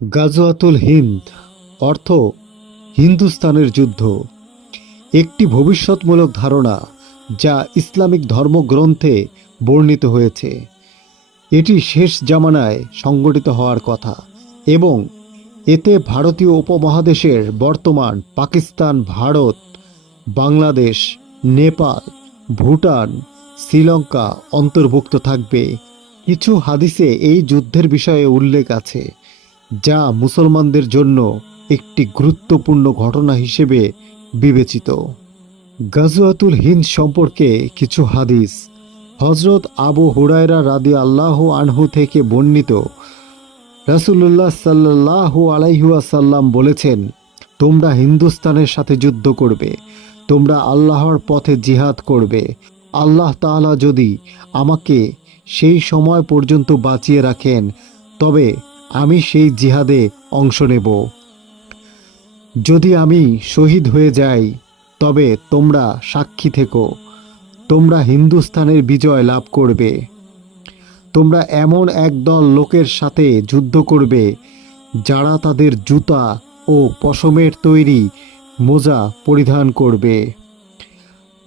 গাজওয়াতুল হিন্দ, অর্থ হিন্দুস্তানের যুদ্ধ। একটি ভবিষ্যৎমূলক ধারণা যা ইসলামিক ধর্মগ্রন্থে বর্ণিত হয়েছে। এটি শেষ জামানায় সংগঠিত হওয়ার কথা এবং এতে ভারতীয় উপমহাদেশের বর্তমান পাকিস্তান, ভারত, বাংলাদেশ, নেপাল, ভুটান, শ্রীলঙ্কা অন্তর্ভুক্ত থাকবে। কিছু হাদিসে এই যুদ্ধের বিষয়ে উল্লেখ আছে। যা মুসলমানদের জন্য একটি গুরুত্বপূর্ণ ঘটনা হিসেবে বিবেচিত। গাজওয়াতুল হিন্দ সম্পর্কে কিছু হাদিস হজরত আবু হুরায়রা রাদি আল্লাহ আনহু থেকে বর্ণিত। রাসুল্লাহ সাল্লাহু আলাইহুয়াসাল্লাম বলেছেন, তোমরা হিন্দুস্তানের সাথে যুদ্ধ করবে, তোমরা আল্লাহর পথে জিহাদ করবে। আল্লাহ তাআলা যদি আমাকে সেই সময় পর্যন্ত বাঁচিয়ে রাখেন, তবে আমি সেই জিহাদে অংশ নেব। যদি আমি শহীদ হয়ে যাই, তবে তোমরা সাক্ষী থেকো। তোমরা হিন্দুস্তানের বিজয় লাভ করবে। তোমরা এমন একদল লোকের সাথে যুদ্ধ করবে, যারা তাদের জুতা ও পশমের তৈরি মোজা পরিধান করবে।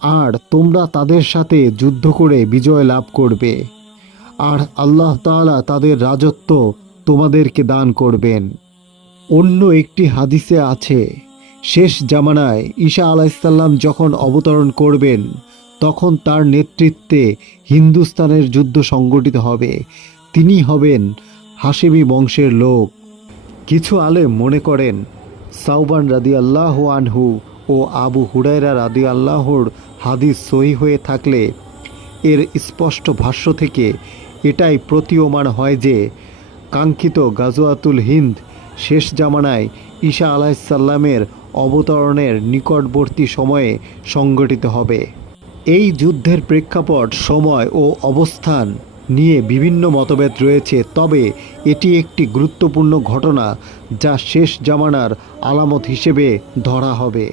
আর তোমরা তাদের সাথে যুদ্ধ করে বিজয় লাভ করবে। আর আল্লাহ তাআলা তাদের রাজত্ব তোমাদেরকে দান করবেন। অন্য একটি হাদিসে আছে, শেষ জামানায় ঈশা আলাইসাল্লাম যখন অবতরণ করবেন, তখন তার নেতৃত্বে হিন্দুস্তানের যুদ্ধ সংগঠিত হবে। তিনি হবেন হাশেমি বংশের লোক। কিছু আলেম মনে করেন সাউবান রাদি আল্লাহ আনহু ও আবু হুরায়রা রাদি আল্লাহর হাদিস সহি হয়ে থাকলে এর স্পষ্ট ভাষ্য থেকে এটাই প্রতীয়মান হয় যে কাঙ্ক্ষিত গাজওয়াতুল হিন্দ শেষ জামানায় ঈশা আলাহিসাল্লামের অবতরণের নিকটবর্তী সময়ে সংগঠিত হবে। এই যুদ্ধের প্রেক্ষাপট, সময় ও অবস্থান নিয়ে বিভিন্ন মতভেদ রয়েছে, তবে এটি একটি গুরুত্বপূর্ণ ঘটনা যা শেষ জামানার আলামত হিসেবে ধরা হবে।